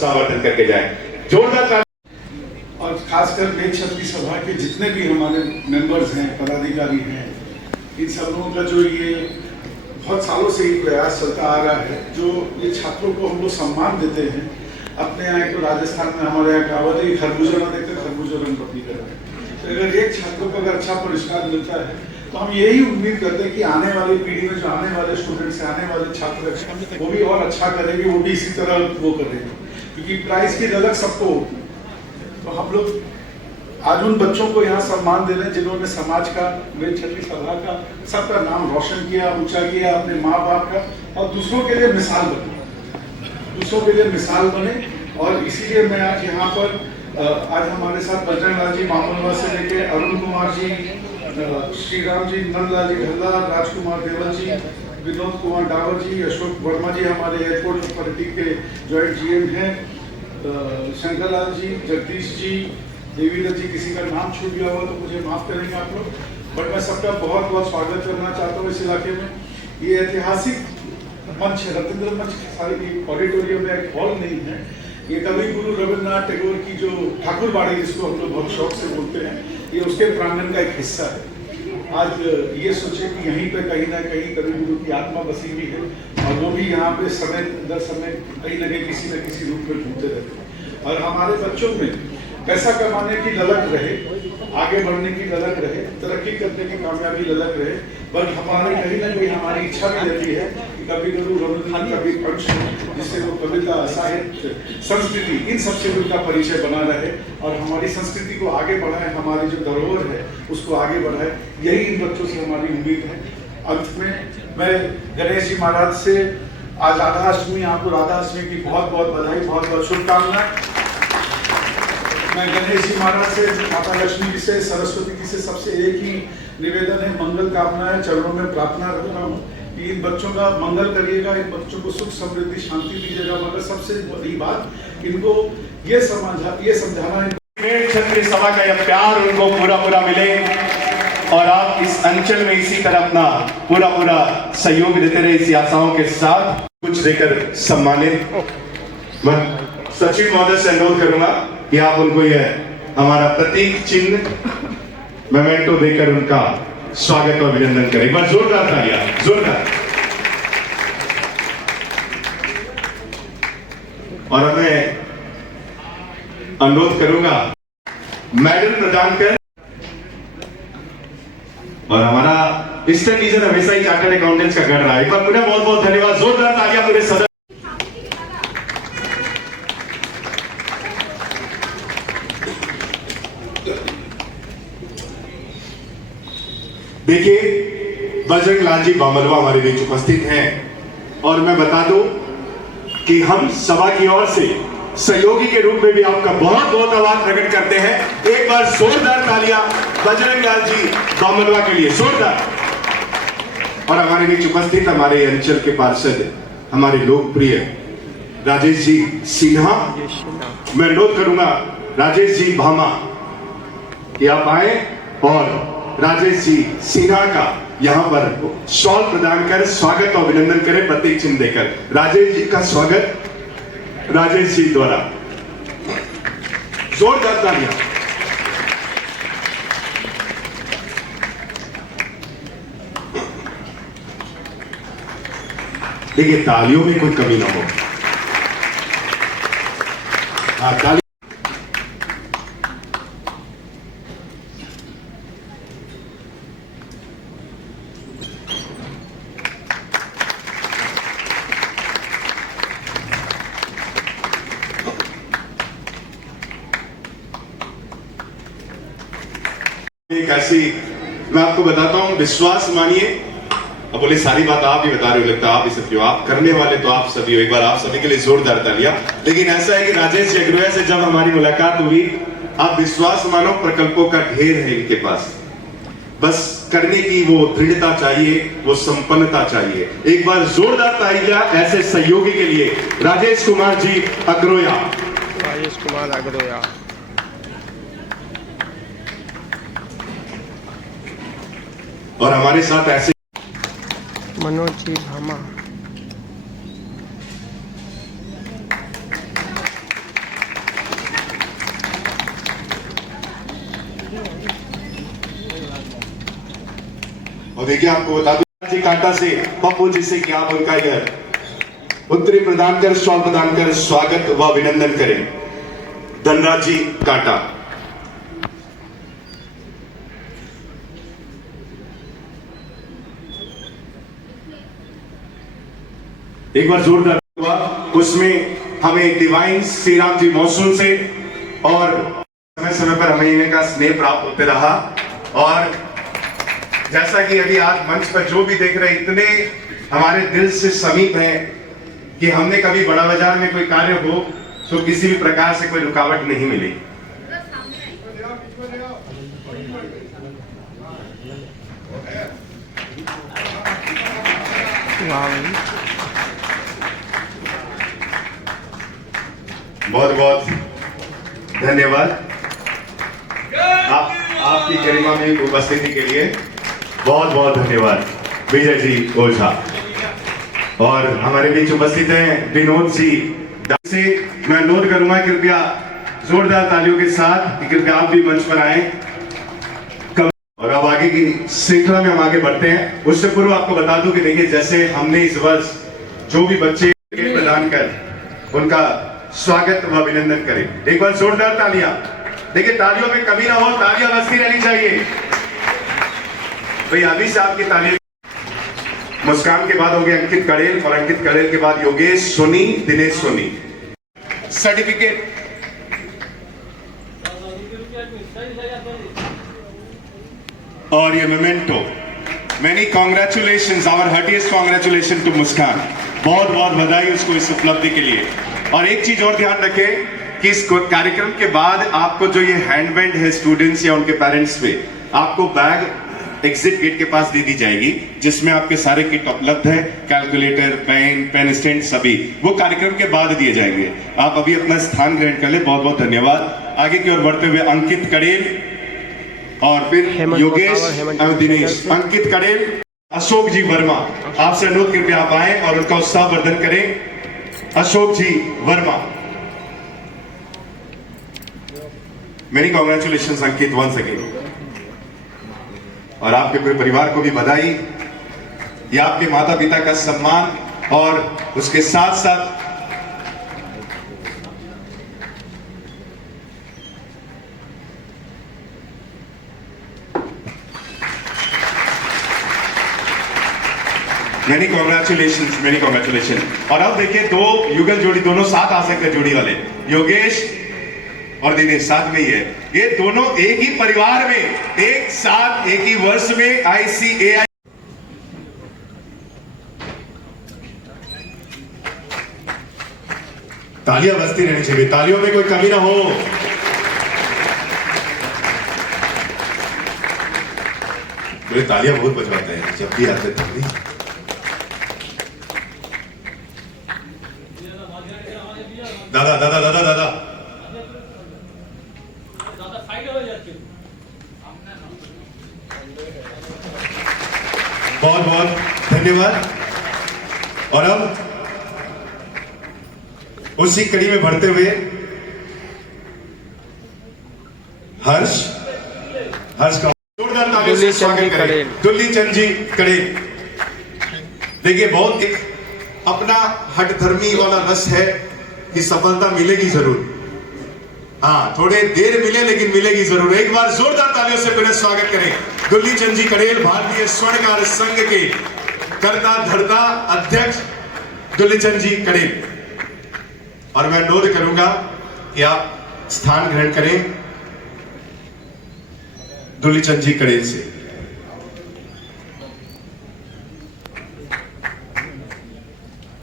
समर्थन करके जाए। जोरदार। और खासकर मेघ शक्ति सभा के जितने भी हमारे मेंबर्स हैं, पदाधिकारी हैं, इन सब लोगों का जो ये बहुत सालों से ये प्रयास चलता आ रहा है, जो ये छात्रों को हम लोग सम्मान देते हैं। अपने यहाँ तो राजस्थान में हमारे यहाँ कहावत है, खरबूजा ना देखते खरबूजा रंग पत्नी करते। तो अगर एक छात्र को अगर अच्छा पुरस्कार मिलता है तो हम यही उम्मीद करते हैं कि आने वाली पीढ़ी में जो आने वाले स्टूडेंट्स हैं, आने वाले छात्र हैं, वो भी और अच्छा करेंगे, वो भी इसी तरह वो करेंगे, क्योंकि प्राइज की झलक सबको। तो हम लोग आज उन बच्चों को यहाँ सम्मान दे रहे हैं जिन्होंने समाज का, मेघ शक्ति सभा का, सबका नाम रोशन किया, ऊंचा किया, अपने माँ बाप का, और दूसरों के लिए मिसाल बने। और इसीलिए मैं आज यहाँ पर आज हमारे साथ बजरंग लाल जी मामूलवा से लेके अरुण कुमार जी, श्री राम जी, नंदलाल जी ढल्ला, राजकुमार देवल जी, विनोद कुमार डावर जी, अशोक वर्मा जी हमारे एयरपोर्ट अथॉरिटी के जॉइंट जीएम हैं, शंकर लाल जी, जगदीश जी, देवीदत्त जी, किसी का नाम छूट गया हुआ तो मुझे माफ करेंगे आप लोग, बट मैं सबका बहुत बहुत स्वागत करना चाहता हूँ इस इलाके में। ये ऐतिहासिक मंच है, रविंद्र मंच, सारी ऑडिटोरियम में एक हॉल नहीं है। ये कवि गुरु रविन्द्रनाथ टैगोर की जो ठाकुरबाड़ी, जिसको हम लोग बहुत शौक से बोलते हैं, ये उसके प्रांगण का एक हिस्सा है। आज ये सोचे कि यहीं पे कहीं ना कहीं कवि गुरु की आत्मा बसी हुई है, और वो भी यहाँ पे समय दर समय कहीं न कहीं किसी न किसी रूप में घूमते रहते हैं। और हमारे बच्चों में पैसा कमाने की ललक रहे, आगे बढ़ने की ललक रहे, तरक्की करने की कामयाबी ललक रहे, पर हमारे कहीं ना कहीं हमारी इच्छा भी रहती है कि कभी गुरु रविन्द्रनाथ का भी अंश, जिससे वो कविता, साहित्य, संस्कृति, इन सबसे उनका परिचय बना रहे और हमारी संस्कृति को आगे बढ़ाए, हमारी जो धरोहर है उसको आगे बढ़ाए। यही इन बच्चों से हमारी उम्मीद है। अंत में मैं गणेश जी महाराज से, आज राधाअष्टमी, आपको राधाअष्टमी की बहुत बहुत बधाई, बहुत बहुत शुभकामनाएं। मैं गणेश जी महाराज से, माता लक्ष्मी जी से, सरस्वती जी से सबसे एक ही निवेदन है, मंगल कामनाएं, चरणों में प्रार्थना रखता हूँ कि इन बच्चों का मंगल करिएगा, इन बच्चों को सुख समृद्धि शांति दीजिएगा, मगर सबसे बड़ी बात इनको ये समझाना मेघ शक्ति सभा का यह प्यार उनको पूरा मिले और आप इस अंचल में इसी तरह अपना पूरा सहयोग देते रहे, इसी आशाओं के साथ कुछ देकर सम्मानित। मैं सचिव महोदय से अनुरोध करूंगा कि आप उनको यह हमारा प्रतीक चिन्ह मेमेंटो देकर उनका स्वागत और अभिनंदन करें। एक बार जोरदार तालियां, जोरदार। और मैं अनुरोध करूंगा मेडल प्रदान कर, और हमारा ईस्टर्न रीजन हमेशा ही चार्टर्ड अकाउंटेंट्स का गढ़ रहा है। एक बार पुनः बहुत बहुत धन्यवाद, जोरदार तालियां पूरे सदन। देखिए, बजरंग लाल जी बामलवा हमारे बीच उपस्थित हैं और मैं बता दूं कि हम सभा की ओर से सहयोगी के रूप में भी आपका बहुत बहुत आभार प्रकट करते हैं। एक बार जोरदार तालियां बजरंग लाल जी बामलवा के लिए, जोरदार। और हमारे बीच उपस्थित हमारे अंचल के पार्षद, हमारे लोकप्रिय राजेश जी सिन्हा, मैं अनुरोध करूंगा राजेश जी भामा कि आप आए और राजेश जी सिन्हा का यहां पर शॉल प्रदान कर स्वागत और अभिनंदन करें, प्रतीक चिन्ह देकर। राजेश जी का स्वागत राजेश जी द्वारा, जोरदार तालियां। देखिए, तालियों में कोई कमी ना हो। ताली एक ऐसी, मैं आपको बताता हूं, विश्वास मानिए। अब बोले सारी बात आप ही बता रहे हो, लगता है आप ही सभी हो, आप करने वाले तो आप सभी हो। एक बार आप सभी के लिए जोरदार तालियां। लेकिन ऐसा है कि राजेश जी अग्रवाल से जब हमारी मुलाकात हुई, आप विश्वास मानो, प्रकल्पों का ढेर है इनके पास, बस करने की वो दृढ़ता चाहिए, वो संपन्नता चाहिए। एक बार जोरदार तालियां ऐसे सहयोगी के लिए, राजेश कुमार जी अग्रोया। राजेश कुमार अग्रोया। और हमारे साथ ऐसे मनोज जी भामा। और देखिए आपको बता दूं जी कांटा से पप्पू जी से क्या उनका यह उत्तरी प्रदान कर शॉल प्रदान कर स्वागत व अभिनंदन करें। धनराज जी कांटा। एक बार जोरदार हुआ, उसमें हमें डिवाइन श्री राम जी मौसम से और समय समय पर हमें इनका स्नेह प्राप्त होते रहा। और जैसा कि अभी आज मंच पर जो भी देख रहे इतने हमारे दिल से समीप हैं कि हमने कभी बड़ा बाजार में कोई कार्य हो तो किसी भी प्रकार से कोई रुकावट नहीं मिली। बहुत बहुत धन्यवाद आपकी गरिमा में उपस्थिति के लिए। बहुत बहुत धन्यवाद विजय जी ओझा। और हमारे बीच उपस्थित हैं विनोद जी से मैं अनुरोध करूंगा कृपया जोरदार तालियों के साथ कि कृपया आप भी मंच पर आए। और अब आगे की श्रृंखला में हम आगे बढ़ते हैं। उससे पूर्व आपको बता दूं कि देखिए जैसे हमने इस वर्ष जो भी बच्चे प्रदान कर उनका स्वागत व अभिनंदन करें। एक बार जोरदार तालियां। देखिए तालियों में कमी ना हो, तालियां बजती रहनी चाहिए। भाई अभी से आपकी तालियां। मुस्कान के बाद हो गए अंकित कड़ेल और अंकित कड़ेल के बाद योगेश सोनी, दिनेश सोनी। सर्टिफिकेट और ये memento. Many congratulations, our heartiest congratulation to Muskan. बहुत बहुत बधाई उसको इस उपलब्धि के लिए। और एक चीज और ध्यान रखें कि इस कार्यक्रम के बाद आपको जो ये हैंडबैंड है स्टूडेंट्स या उनके पेरेंट्स पे, आपको बैग एग्जिट गेट के पास दे दी जाएगी जिसमें आपके सारे किट उपलब्ध है, कैलकुलेटर, पेन स्टैंड सभी वो कार्यक्रम के बाद दिए जाएंगे। आप अभी अपना स्थान ग्रहण कर ले। बहुत बहुत धन्यवाद। आगे की ओर बढ़ते हुए अंकित कड़ेल और फिर योगेश और दिनेश। अंकित कड़ेल, अशोक जी वर्मा, आपसे अनुरोध कृपया आप आए और उनका उत्साह वर्धन करें। अशोक जी वर्मा। मेनी कॉन्ग्रेचुलेशंस अंकित वंस अगेन। और आपके पूरे परिवार को भी बधाई। ये आपके माता पिता का सम्मान और उसके साथ साथ मेनी कॉन्ग्रेचुलेशन। और अब देखिए दो युगल जोड़ी, दोनों साथ आ सकते हैं जोड़ी वाले, योगेश और दिनेश साथ में ही है। ये दोनों एक ही परिवार में एक साथ एक ही वर्ष में ICAI तालियां बजती रहनी चाहिए, तालियों में कोई कमी ना हो। मेरे तालियां बहुत बजवाते हैं जब भी आते तब भी। दादा दादा दादा दादा बहुत बहुत धन्यवाद। और अब उसी कड़ी में बढ़ते हुए हर्ष का जोरदार तालियों से स्वागत करें। दुल्लीचंद जी कड़ेल। देखिए बहुत एक अपना हठधर्मी वाला रस है कि सफलता मिलेगी जरूर। हाँ थोड़े देर मिले लेकिन मिलेगी जरूर। एक बार जोरदार तालियों से पुनः स्वागत करें दुल्लीचंद जी कड़ेल, भारतीय स्वर्णकार संघ के कर्ता धर्ता अध्यक्ष दुल्लीचंद जी कड़ेल। और मैं अनुरोध करूंगा कि आप स्थान ग्रहण करें दुल्लीचंद जी कड़ेल से।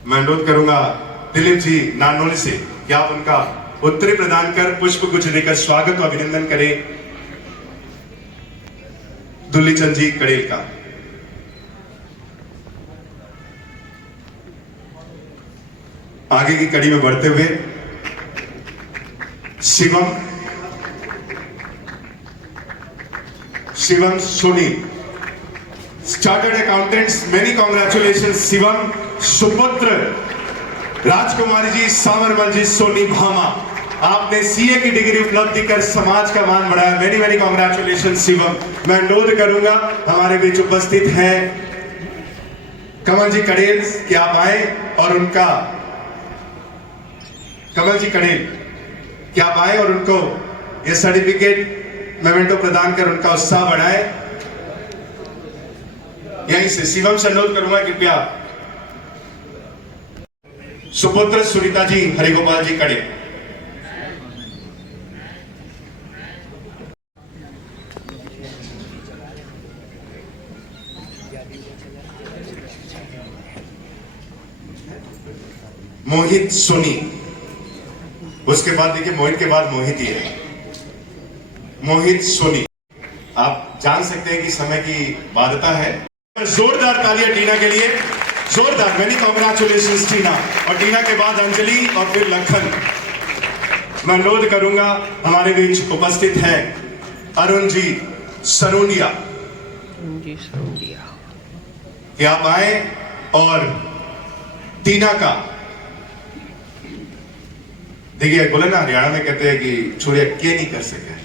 मैं अनुरोध करूंगा दिलीप जी नानोली से कि आप उनका उत्तरी प्रदान कर पुष्प गुच्छ देकर स्वागत और अभिनंदन करें दुल्लीचंद जी कड़ेल का। आगे की कड़ी में बढ़ते हुए Shivam Soni, chartered accountants. Many congratulation Shivam. सुपुत्र राजकुमारी जी सावरमल जी सोनी भामा। आपने सीए की डिग्री उपलब्धि कर समाज का मान बढ़ाया। Many many congratulation Shivam. मैं अनुरोध करूंगा हमारे बीच उपस्थित है कमल जी कड़ेल कि आप आए और उनका कमल जी कड़ेल कि आप आए और उनको ये सर्टिफिकेट मेमेंटो प्रदान कर उनका उत्साह बढ़ाए। यहीं से शिवम से अनुरोध करूंगा कृपया सुपुत्र सुनीता जी हरिगोपाल जी कड़े। मोहित सोनी, उसके बाद देखिए मोहित के बाद मोहित ही है। मोहित सोनी, आप जान सकते हैं कि समय की बाध्यता है। जोरदार तालियां टीना के लिए, जोरदार। मेनी कॉन्ग्रेचुलेशंस टीना। और टीना के बाद अंजलि और फिर लखन। मैं अनुरोध करूंगा हमारे बीच उपस्थित है अरुण जी सरोनिया कि आप आए और टीना का, देखिए बोले ना हरियाणा में कहते हैं कि छोड़िए क्या नहीं कर सके।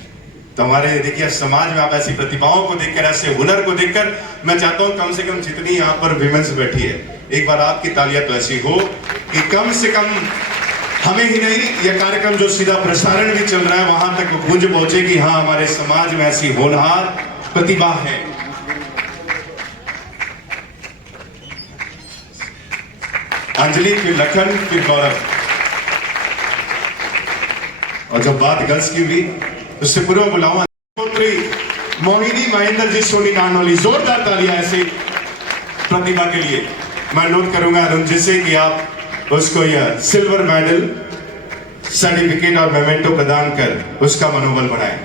तो हमारे देखिए समाज में आप ऐसी प्रतिभाओं को देखकर, ऐसे हुनर को देखकर, मैं चाहता हूं कम से कम जितनी यहाँ पर विमेंस बैठी है, एक बार आपकी तालियां तो ऐसी हो कि कम से कम हमें ही नहीं, यह कार्यक्रम जो सीधा प्रसारण भी चल रहा है वहां तक गूंज पहुंचे कि हाँ हमारे समाज में ऐसी होनहार प्रतिभा है। अंजलि, फिर लखन, फिर गौरव। और जब बात गर्ल्स की हुई उससे पूर्व बुलाऊंगा पुत्री मोहिनी महेंद्र जी सोनी नानोली। जोरदार तालियां ऐसी प्रतिभा के लिए। मैं अनुरोध करूंगा अरुण जी से कि आप उसको यह सिल्वर मेडल, सर्टिफिकेट और मेमेंटो प्रदान कर उसका मनोबल बढ़ाएं।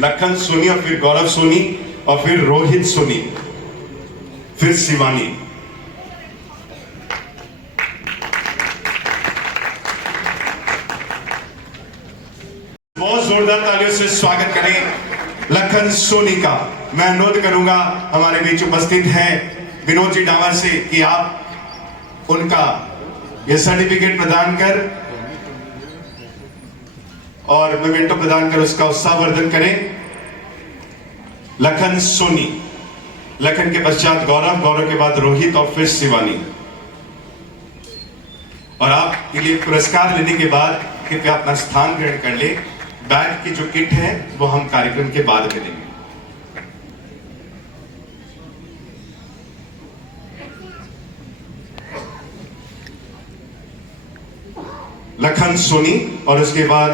लखन सोनी और फिर गौरव सोनी और फिर रोहित सोनी, फिर शिवानी। बहुत जोरदार तालियों से स्वागत करें लखन सोनी का। मैं अनुरोध करूंगा हमारे बीच उपस्थित हैं विनोद जी डावर से कि आप उनका यह सर्टिफिकेट प्रदान कर और मेमेंटो प्रदान कर उसका उत्साहवर्धन करें। लखन सोनी, लखन के पश्चात गौरव, गौरव के बाद रोहित और फिर शिवानी। और आपके लिए पुरस्कार लेने के बाद कृपया अपना स्थान ग्रहण कर ले। बैग की जो किट है वो हम कार्यक्रम के बाद में देंगे। लखन सोनी और उसके बाद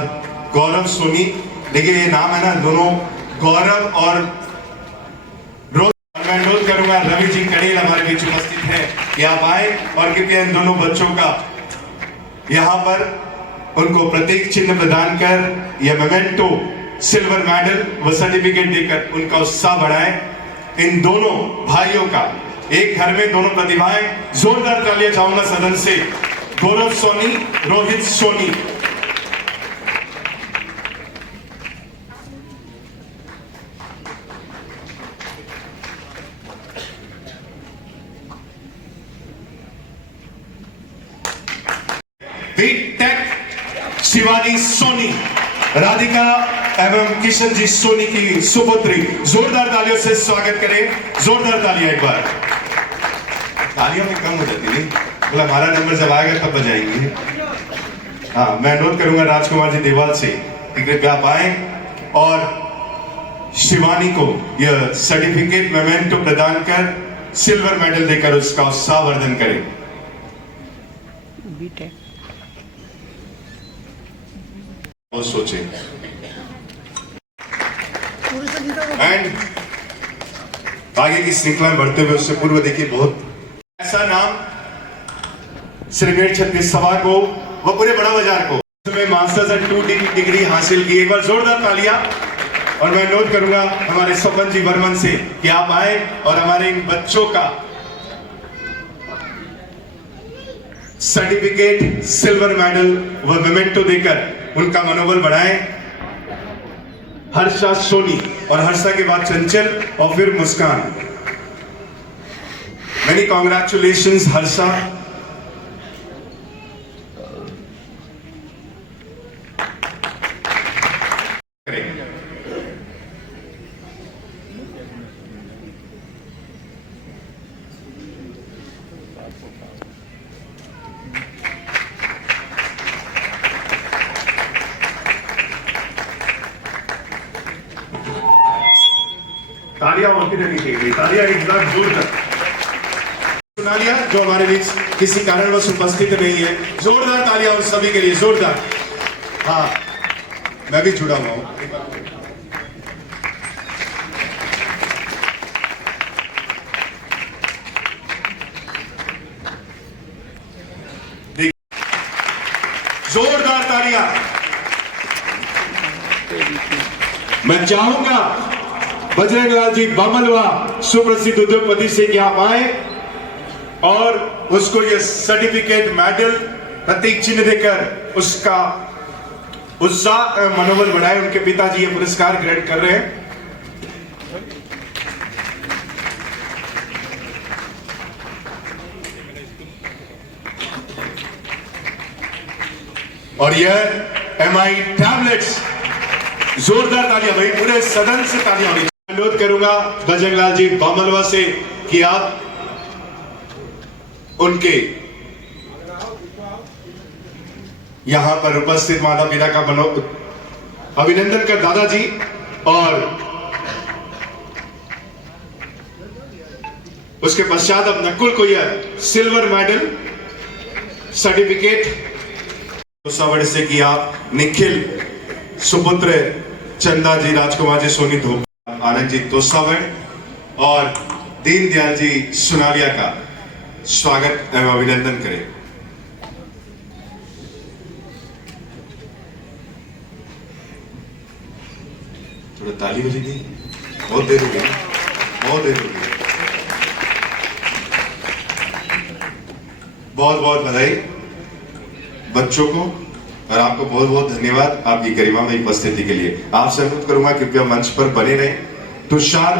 गौरव सोनी। देखिए ये नाम है ना, दोनों गौरव और रोज। मैं अनुरोध करूंगा रवि जी कड़ेल हमारे बीच उपस्थित है कि आप आए और कृपया इन दोनों बच्चों का यहां पर उनको प्रतीक चिन्ह प्रदान कर या मेमेंटो, सिल्वर मेडल व सर्टिफिकेट देकर उनका उत्साह बढ़ाएं। इन दोनों भाइयों का, एक घर में दोनों प्रतिभाएं। जोरदार तालियां चाहूंगा सदन से। गौरव सोनी, रोहित सोनी। बीटेक शिवानी सोनी, राधिका एवं किशन जी सोनी की सुपुत्री। जोरदार तालियों से स्वागत करें। जोरदार तालियां एक बार। तालियों में कम हो जाती है, बोला हमारा नंबर जब आएगा तब बजाएंगे। हाँ, मैं अनुरोध करूंगा राजकुमार जी देवाल से कि कृपया आप आए और शिवानी को यह सर्टिफिकेट मेमेंटो प्रदान कर सिल्वर मेडल देकर उसका उत्साहवर्धन करें। बीटेक और सोचे एंड आगे की श्रृंखला में बढ़ते हुए उससे पूर्व देखिए बहुत ऐसा नाम श्रीमेट छत्तीस सभा को व पूरे बड़ा बाजार को में मास्टर्स एंड 2 डिग्री हासिल की। एक बार जोरदार तालियां। और मैं अनुरोध करूंगा हमारे स्वपन जी वर्मन से कि आप आए और हमारे इन बच्चों का सर्टिफिकेट, सिल्वर मेडल व मेमेंटो देकर उनका मनोबल बढ़ाएं। हर्षा सोनी और हर्षा के बाद चंचल और फिर मुस्कान। Many congratulations Harsha. तालियां होती रहनी चाहिए, तालियां एक बार जोर तक। सोनालिया जो हमारे बीच किसी कारणवश उपस्थित नहीं है, जोरदार तालियां उन सभी के लिए, जोरदार। हाँ, मैं भी जुड़ा हुआ हूं। जोरदार तालियां। मैं चाहूंगा बजरंग लाल जी बामलवा सुप्रसिद्ध उद्योगपति से कि आप आए और उसको ये सर्टिफिकेट, मेडल, प्रतीक चिन्ह देकर उसका उत्साह मनोबल बढ़ाए। उनके पिताजी ये पुरस्कार ग्रहण कर रहे हैं। और यह MI टैबलेट्स, जोरदार तालियां भाई, पूरे सदन से तालियां होनी। अनुरोध करूंगा बजरंग लाल जी बामलवा से कि आप उनके यहां पर उपस्थित माता पिता का अभिनंदन कर दादाजी, और उसके पश्चात अब नकुल को यह सिल्वर मेडल सर्टिफिकेट सवड़ से कि आप निखिल सुपुत्र चंदा जी, राजकुमार जी सोनी धोप, आनंद जी तोसावड़ और दीनदयाल जी सुनालिया का स्वागत एवं अभिनंदन करें। थोड़ा ताली बजी थी, बहुत देर हो गई, बहुत देर हो गई। बहुत बहुत बधाई बच्चों को, और आपको बहुत बहुत धन्यवाद आपकी गरिमा में उपस्थिति के लिए। आपसे अनुरोध करूंगा कृपया मंच पर बने रहें। तुषार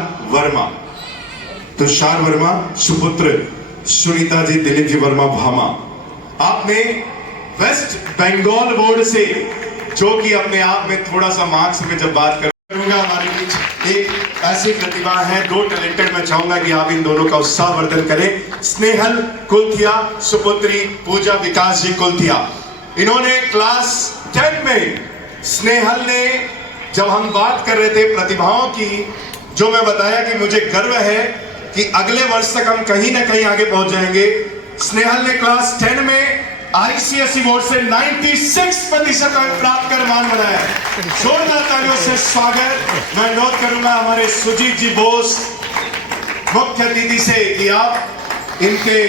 वर्मा सुपुत्र सुनीता जी, दिलीप जी वर्मा भामा, आपने वेस्ट बंगाल बोर्ड से, जो कि अपने आप में थोड़ा सा मार्क्स में जब बात करूंगा, हमारे बीच एक ऐसी प्रतिभा है, दो टैलेंटेड, मैं चाहूंगा कि आप इन दोनों का उत्साहवर्धन करें। स्नेहल कुलथिया सुपुत्री पूजा विकास जी कुलथिया, इन्होंने क्लास 10 में, स्नेहल ने, जब हम बात कर रहे थे प्रतिभाओं की, जो मैं बताया कि मुझे गर्व है कि अगले वर्ष तक हम कहीं ना कहीं आगे पहुंच जाएंगे। स्नेहल ने क्लास 10 में ICSE बोर्ड से 96% प्राप्त कर मान बनाया। जोरदार तालियों से स्वागत। मैं नोट करूंगा हमारे सुजीत जी बोस मुख्य अतिथि से कि आप इनके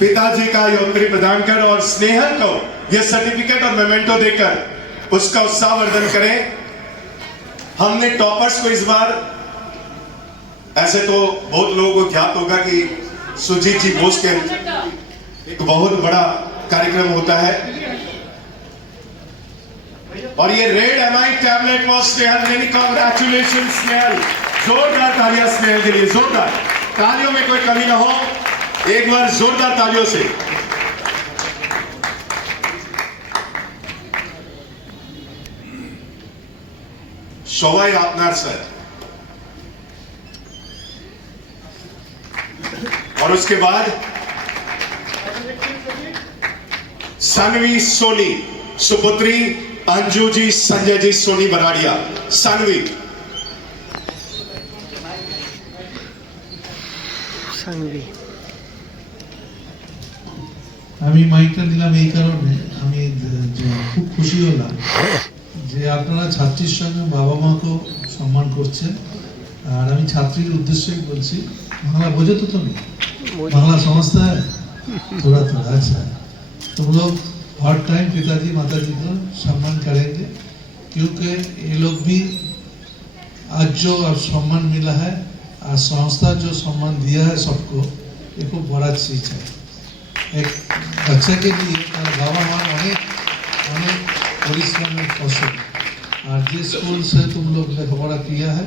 पिताजी का ये उत्तरी प्रदान कर और स्नेहल को ये सर्टिफिकेट और मेमेंटो देकर उसका उत्साहवर्धन करें। हमने टॉपर्स को इस बार, ऐसे तो बहुत लोगों को ज्ञात होगा कि सुजीत जी बोस के एक बहुत बड़ा कार्यक्रम होता है, और ये red MI tablet was Snehal. Many congratulation Snehal. जोरदार तालियां स्नेहल के लिए, जोरदार तालियों में कोई कमी ना हो, एक बार जोरदार तालियों से। शोभाई आपनार सर, और उसके बाद सानवी सोनी सुपुत्री अंजू जी संजय जी सोनी बराड़िया। सानवी আমি মাইকটা দিলাম এই কারণে, আমি খুব খুশি হলাম যে আপনারা ছাত্রীর সঙ্গে বাবা মাকেও সম্মান করছেন। আর আমি ছাত্রীর উদ্দেশ্যেই বলছি, বাংলা বোঝো तो তুমি? बांग्ला समझता है थोड़ा थोड़ा? अच्छा, तुम लोग हर टाइम पिताजी माताजी को सम्मान करेंगे, क्योंकि ये लोग भी आज जो अब सम्मान मिला है, और संस्था जो सम्मान दिया है सबको, ये खूब बड़ा चीज है। एक बच्चे के लिए बाबा माँ अनेक अनेक परिश्रम में फसल, और जिस स्कूल से तुम लोग लेखापढ़ा किया है,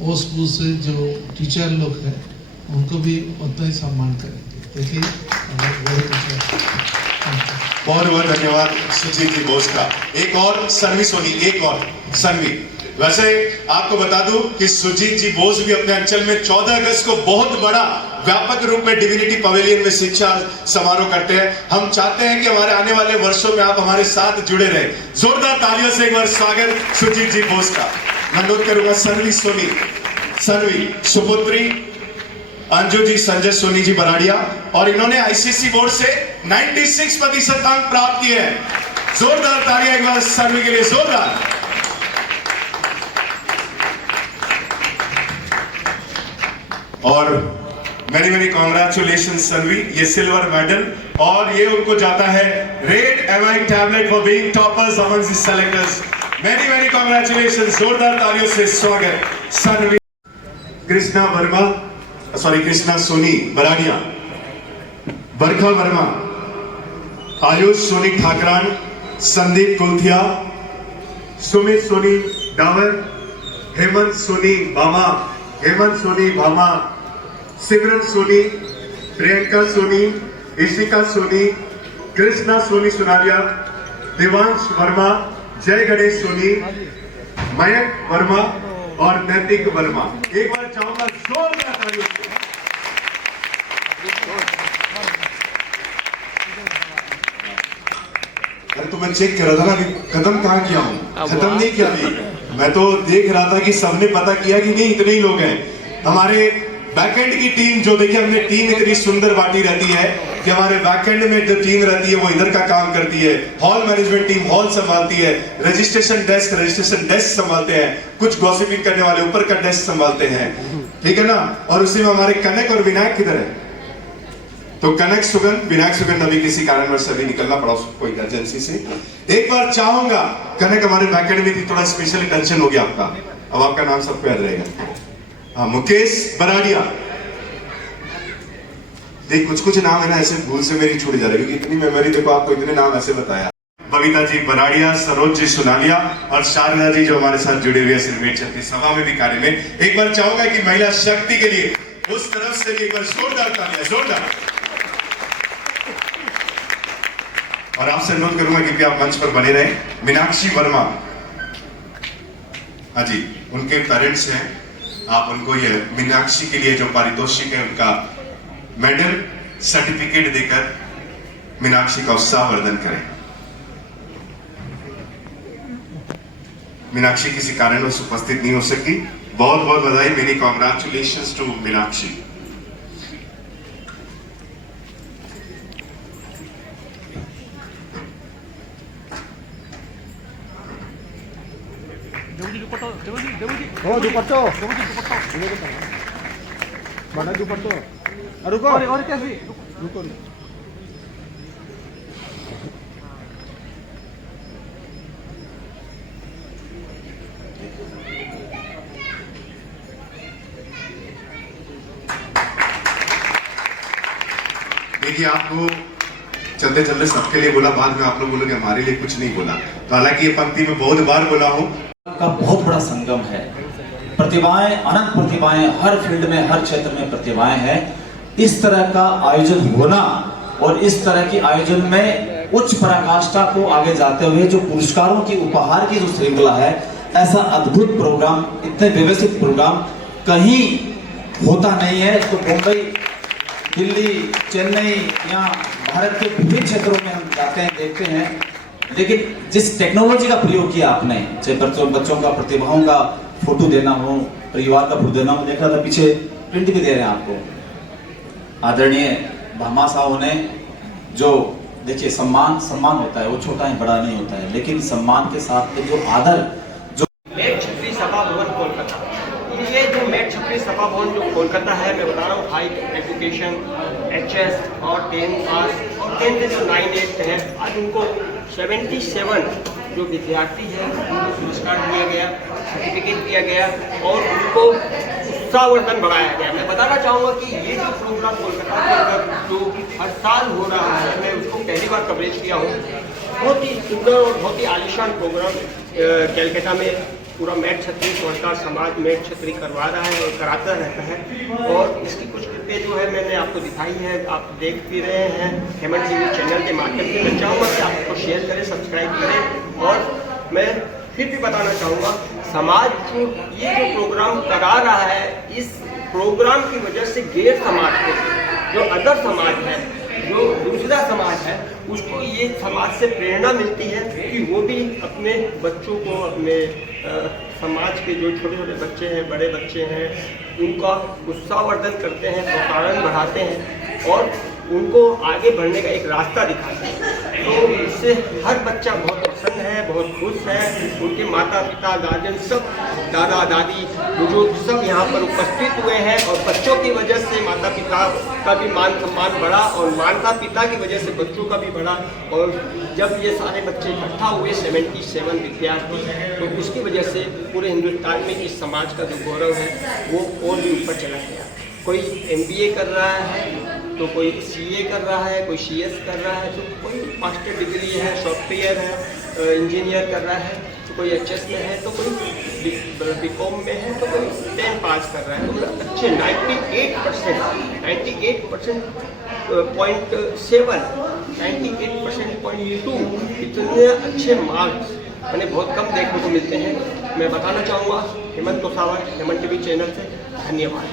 वो स्कूल से जो टीचर लोग हैं उनको भी उतना ही सम्मान करेंगे। देखिए, बहुत बहुत धन्यवाद सुजीत जी बोस का। एक और सन्वी सोनी, एक और सन्वी। वैसे आपको बता दूं कि सुजीत जी बोस भी अपने अंचल में 14 अगस्त को बहुत बड़ा व्यापक रूप में डिविनिटी पवेलियन में शिक्षा समारोह करते हैं। हम चाहते हैं कि हमारे आने वाले वर्षों में आप हमारे साथ जुड़े रहे। जोरदार तालियों से एक बार स्वागत सुजीत जी बोस का। मैं अनुरोध करूंगा सन्वी सोनी सनवी सुपुत्री अंजू जी संजय सोनी जी बराड़िया, और इन्होंने आईसीएसई बोर्ड से 96% अंक प्राप्त किए हैं। जोरदार तालियां एक बार सनवी के लिए, जोरदार। और मेनी मेनी कॉन्ग्रेचुलेशन सनवी, ये सिल्वर मेडल, और ये उनको जाता है red MI tablet for being toppers among the selectors. Many many congratulation, जोरदार तालियों से स्वागत सनवी। कृष्णा वर्मा, सॉरी कृष्णा सोनी बराड़िया, बरखा वर्मा, आयुष सोनी ठाकरान, संदीप कुलथिया, सुमित सोनी डावर, हेमंत सोनी भामा, सिमरन सोनी, प्रियंका सोनी, इशिका सोनी, कृष्णा सोनी सुनालिया, देवांश वर्मा, जय गणेश सोनी, मयंक वर्मा और नैतिक वर्मा। एक बार चाहूंगा जोरदार तालियों से। अरे तो मैं चेक कर रहा था ना कि खत्म कहां किया हूं, खत्म नहीं किया अभी। मैं तो देख रहा था कि सबने पता किया कि नहीं इतने ही लोग हैं। हमारे बैकएंड की टीम, जो देखिए हमने टीम इतनी सुंदर बांटी रहती है कि हमारे बैकएंड में जो टीम रहती है वो इधर का काम करती है, हॉल मैनेजमेंट टीम हॉल संभालती है, रजिस्ट्रेशन डेस्क संभालते हैं, कुछ गॉसिपिंग करने वाले ऊपर का डेस्क संभालते हैं, ठीक है ना। और उसी में हमारे कनक और विनायक किधर है? तो कनक सुगंध, विनायक सुगंध अभी किसी कारणवश अभी निकलना पड़ा उसको कोई इमरजेंसी से। एक बार चाहूंगा, कनक हमारे बैकएंड में थी, थोड़ा स्पेशल टेंशन हो गया आपका, अब आपका नाम सबको याद रहेगा। हाँ, मुकेश बराड़िया। देख कुछ नाम है ना ऐसे भूल से मेरी छूट जा रही है, क्योंकि इतनी मेमोरी देखो, आपको इतने नाम ऐसे बताया। बबीता जी बराड़िया, सरोज जी सुनालिया और शारदा जी जो हमारे साथ जुड़े हुए हैं सिरमेट छत्री सभा में भी कार्य में। एक बार चाहूंगा कि महिला शक्ति के लिए उस तरफ से भी एक बार जोरदार तालियां, जोरदार। और आपसे अनुरोध करूंगा कि आप मंच पर बने रहे। मीनाक्षी वर्मा, हाँ जी, उनके पेरेंट्स हैं, आप उनको ये मीनाक्षी के लिए जो पारितोषिक है उनका मेडल सर्टिफिकेट देकर मीनाक्षी का उत्साहवर्धन करें। मीनाक्षी किसी कारणवश उपस्थित नहीं हो सकी, बहुत बहुत बधाई, मेनी कॉन्ग्रेचुलेशंस टू मीनाक्षी। रुको और कैसे रुको। देखिए आपको चलते चलते सबके लिए बोला, बाद में आप लोग बोलोगे हमारे लिए कुछ नहीं बोला, तो हालांकि ये पंक्ति में बहुत बार बोला हूं। का बहुत बड़ा संगम है, प्रतिभाएं, अनंत प्रतिभाएं, हर फील्ड में, हर क्षेत्र में प्रतिभाएं हैं। इस तरह का आयोजन होना और इस तरह के आयोजन में उच्च पराकाष्ठा को आगे जाते हुए जो पुरस्कारों की, उपहार की जो श्रृंखला है, ऐसा अद्भुत प्रोग्राम, इतने व्यवस्थित प्रोग्राम कहीं होता नहीं है। तो मुंबई, दिल्ली, चेन्नई या भारत के विभिन्न क्षेत्रों में हम जाते हैं, देखते हैं, लेकिन जिस टेक्नोलॉजी का प्रयोग किया आपने, चाहे बच्चों का, प्रतिभाओं का फोटो देना हो, परिवार का फोटो देना हो, देख रहा था पीछे प्रिंट भी दे रहे हैं आपको। आदरणीय भामा साहब ने जो, देखिए सम्मान होता है, वो छोटा है बड़ा नहीं होता है, लेकिन सम्मान के साथ जो आदर, जो मेट छत्री सभा भवन कोलकाता, ये जो मेट छत्री सभा भवन जो कोलकाता है, मैं बता रहा हूँ, हाई एजुकेशन, HS और 10 पास और 10 से जो 9-8 है, आज उनको 77 जो विद्यार्थी है उनको पुरस्कार दिया गया, सर्टिफिकेट दिया गया और उनको उत्साहवर्धन बढ़ाया गया। मैं बताना चाहूँगा कि ये जो प्रोग्राम कोलकाता के अंदर जो हर साल हो रहा है, मैं उसको पहली बार कवरेज किया हूँ। बहुत ही सुंदर और बहुत ही आलिशान प्रोग्राम कलकत्ता में पूरा मेट छत्री संस्कार समाज मेट छत्री करवा रहा है और कराता रहता है। और इसकी कुछ क्लिपें जो है मैंने आपको दिखाई है, आप देख भी रहे हैं हेमंत टीवी चैनल के माध्यम से। मैं चाहूँगा कि आप इसको शेयर करें, सब्सक्राइब करें। और मैं फिर भी बताना चाहूँगा, समाज को ये जो प्रोग्राम करा रहा है, इस प्रोग्राम की वजह से गैर समाज को, जो अदर समाज है, जो दूसरा समाज है उसको ये समाज से प्रेरणा मिलती है कि वो भी अपने बच्चों को, अपने समाज के जो छोटे छोटे बच्चे हैं, बड़े बच्चे हैं, उनका उत्साहवर्धन करते हैं, प्रोत्साहन बढ़ाते हैं और उनको आगे बढ़ने का एक रास्ता दिखाते हैं। तो इससे हर बच्चा बहुत प्रसन्न है, बहुत खुश है। उनके माता पिता, गार्जियन सब, दादा दादी, बुजुर्ग सब यहाँ पर उपस्थित हुए हैं और बच्चों की वजह से माता पिता का भी मान सम्मान बढ़ा और माता पिता की वजह से बच्चों का भी बढ़ा। और जब ये सारे बच्चे इकट्ठा हुए 77 विद्यार्थी, तो उसकी वजह से पूरे हिंदुस्तान में इस समाज का जो गौरव है वो और भी ऊपर चला गया। कोई MBA कर रहा है, तो कोई CA कर रहा है, कोई CS कर रहा है, तो कोई मास्टर डिग्री है, सॉफ्टवेयर है, इंजीनियर कर रहा है, तो कोई HS में है, तो कोई BCom में है, तो कोई 10 पास कर रहा है। तो अच्छे 98%, 98.7, 98.2 इतने अच्छे मार्क्स मैंने बहुत कम देखने को मिलते हैं। मैं बताना चाहूँगा हेमंत तोसावर, हेमंत TV चैनल से धन्यवाद।